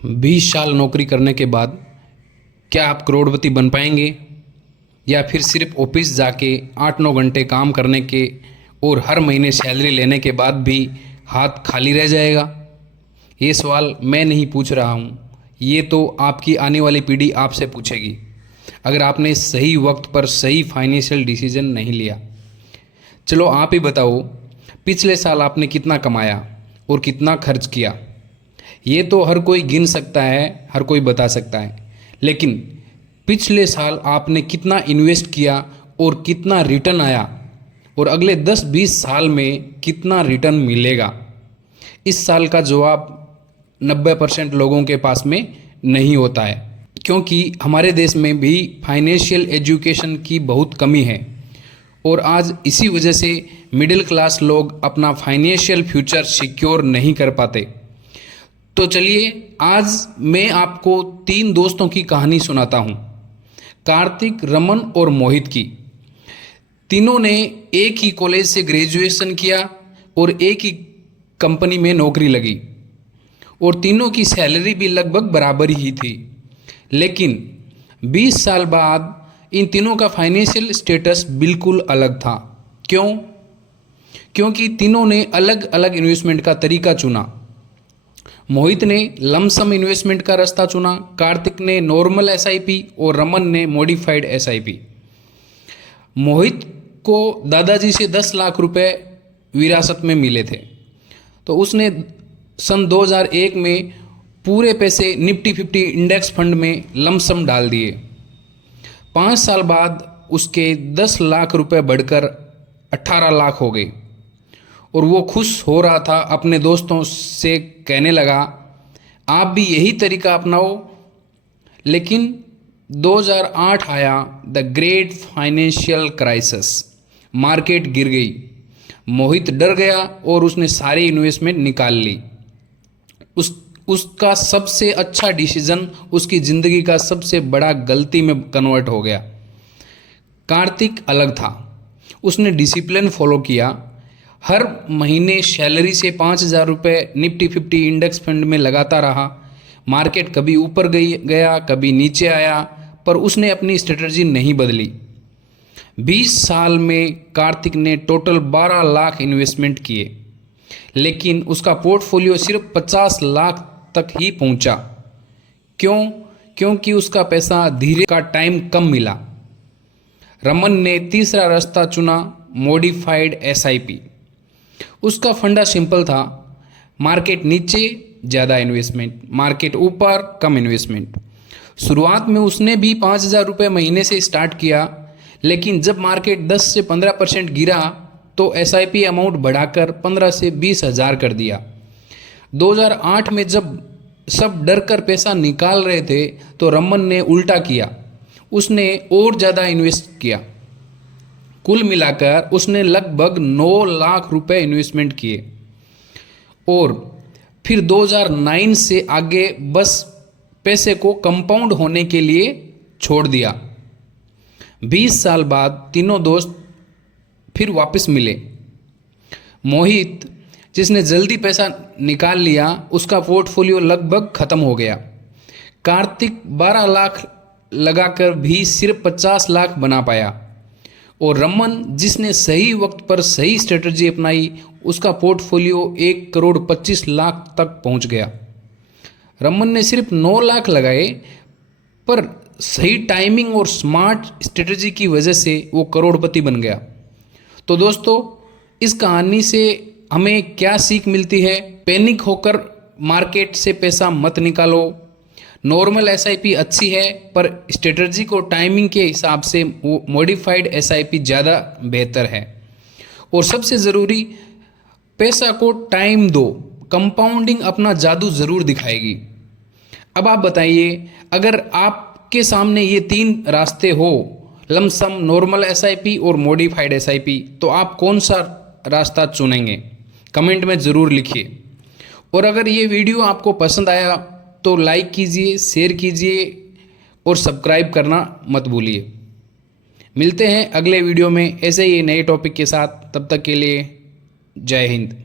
20 साल नौकरी करने के बाद क्या आप करोड़पति बन पाएंगे, या फिर सिर्फ ऑफिस जाके 8-9 घंटे काम करने के और हर महीने सैलरी लेने के बाद भी हाथ खाली रह जाएगा। ये सवाल मैं नहीं पूछ रहा हूँ, ये तो आपकी आने वाली पीढ़ी आपसे पूछेगी अगर आपने सही वक्त पर सही फाइनेंशियल डिसीजन नहीं लिया। चलो आप ही बताओ, पिछले साल आपने कितना कमाया और कितना खर्च किया। ये तो हर कोई गिन सकता है, हर कोई बता सकता है, लेकिन पिछले साल आपने कितना इन्वेस्ट किया और कितना रिटर्न आया, और अगले 10-20 साल में कितना रिटर्न मिलेगा, इस साल का जवाब 90% लोगों के पास में नहीं होता है। क्योंकि हमारे देश में भी फाइनेंशियल एजुकेशन की बहुत कमी है, और आज इसी वजह से मिडिल क्लास लोग अपना फाइनेंशियल फ्यूचर सिक्योर नहीं कर पाते। तो चलिए आज मैं आपको 3 दोस्तों की कहानी सुनाता हूँ, कार्तिक, रमन और मोहित की। तीनों ने एक ही कॉलेज से ग्रेजुएशन किया और एक ही कंपनी में नौकरी लगी, और तीनों की सैलरी भी लगभग बराबर ही थी। लेकिन 20 साल बाद इन तीनों का फाइनेंशियल स्टेटस बिल्कुल अलग था। क्यों? क्योंकि तीनों ने अलग अलग इन्वेस्टमेंट का तरीका चुना। मोहित ने लमसम इन्वेस्टमेंट का रास्ता चुना, कार्तिक ने नॉर्मल एसआईपी और रमन ने मॉडिफाइड एसआईपी। मोहित को दादाजी से 10 लाख रुपए विरासत में मिले थे, तो उसने सन 2001 में पूरे पैसे निफ्टी 50 इंडेक्स फंड में लमसम डाल दिए। 5 साल बाद उसके 10 लाख रुपए बढ़कर 18 लाख हो गए, और वो खुश हो रहा था। अपने दोस्तों से कहने लगा, आप भी यही तरीका अपनाओ। लेकिन 2008 आया, the great financial crisis. Market गिर गई। मोहित डर गया और उसने सारी इन्वेस्टमेंट निकाल ली। उसका सबसे अच्छा डिसीजन उसकी ज़िंदगी का सबसे बड़ा गलती में कन्वर्ट हो गया। कार्तिक अलग था। उसने डिसिप्लिन फॉलो किया। हर महीने सैलरी से 5,000 रुपये निफ्टी 50 इंडेक्स फंड में लगाता रहा। मार्केट कभी ऊपर गया, कभी नीचे आया, पर उसने अपनी स्ट्रेटजी नहीं बदली। 20 साल में कार्तिक ने टोटल 12 लाख इन्वेस्टमेंट किए, लेकिन उसका पोर्टफोलियो सिर्फ 50 लाख तक ही पहुंचा। क्यों? क्योंकि उसका पैसा धीरे का टाइम कम मिला। रमन ने तीसरा रास्ता चुना, मॉडिफाइड एसआईपी। उसका फंडा सिंपल था, मार्केट नीचे ज़्यादा इन्वेस्टमेंट, मार्केट ऊपर कम इन्वेस्टमेंट। शुरुआत में उसने भी 5,000 रुपये महीने से स्टार्ट किया, लेकिन जब मार्केट 10 से 15% गिरा तो एसआईपी अमाउंट बढ़ाकर 15 से 20,000 कर दिया। 2008 में जब सब डर कर पैसा निकाल रहे थे तो रमन ने उल्टा किया, उसने और ज़्यादा इन्वेस्ट किया। कुल मिलाकर उसने लगभग 9 लाख रुपए इन्वेस्टमेंट किए, और फिर 2009 से आगे बस पैसे को कंपाउंड होने के लिए छोड़ दिया। 20 साल बाद तीनों दोस्त फिर वापस मिले। मोहित, जिसने जल्दी पैसा निकाल लिया, उसका पोर्टफोलियो लगभग ख़त्म हो गया। कार्तिक 12 लाख लगाकर भी सिर्फ 50 लाख बना पाया, और रमन, जिसने सही वक्त पर सही स्ट्रेटजी अपनाई, उसका पोर्टफोलियो 1 करोड़ 25 लाख तक पहुंच गया। रमन ने सिर्फ 9 लाख लगाए, पर सही टाइमिंग और स्मार्ट स्ट्रेटजी की वजह से वो करोड़पति बन गया। तो दोस्तों, इस कहानी से हमें क्या सीख मिलती है? पैनिक होकर मार्केट से पैसा मत निकालो। नॉर्मल एसआईपी अच्छी है, पर स्ट्रेटजी को टाइमिंग के हिसाब से वो मॉडिफाइड एसआईपी ज़्यादा बेहतर है। और सबसे ज़रूरी, पैसा को टाइम दो, कंपाउंडिंग अपना जादू ज़रूर दिखाएगी। अब आप बताइए, अगर आपके सामने ये 3 रास्ते हो, लमसम, नॉर्मल एसआईपी और मॉडिफाइड एसआईपी, तो आप कौन सा रास्ता चुनेंगे? कमेंट में ज़रूर लिखिए। और अगर ये वीडियो आपको पसंद आया तो लाइक कीजिए, शेयर कीजिए और सब्सक्राइब करना मत भूलिए। मिलते हैं अगले वीडियो में ऐसे ही नए टॉपिक के साथ। तब तक के लिए जय हिंद।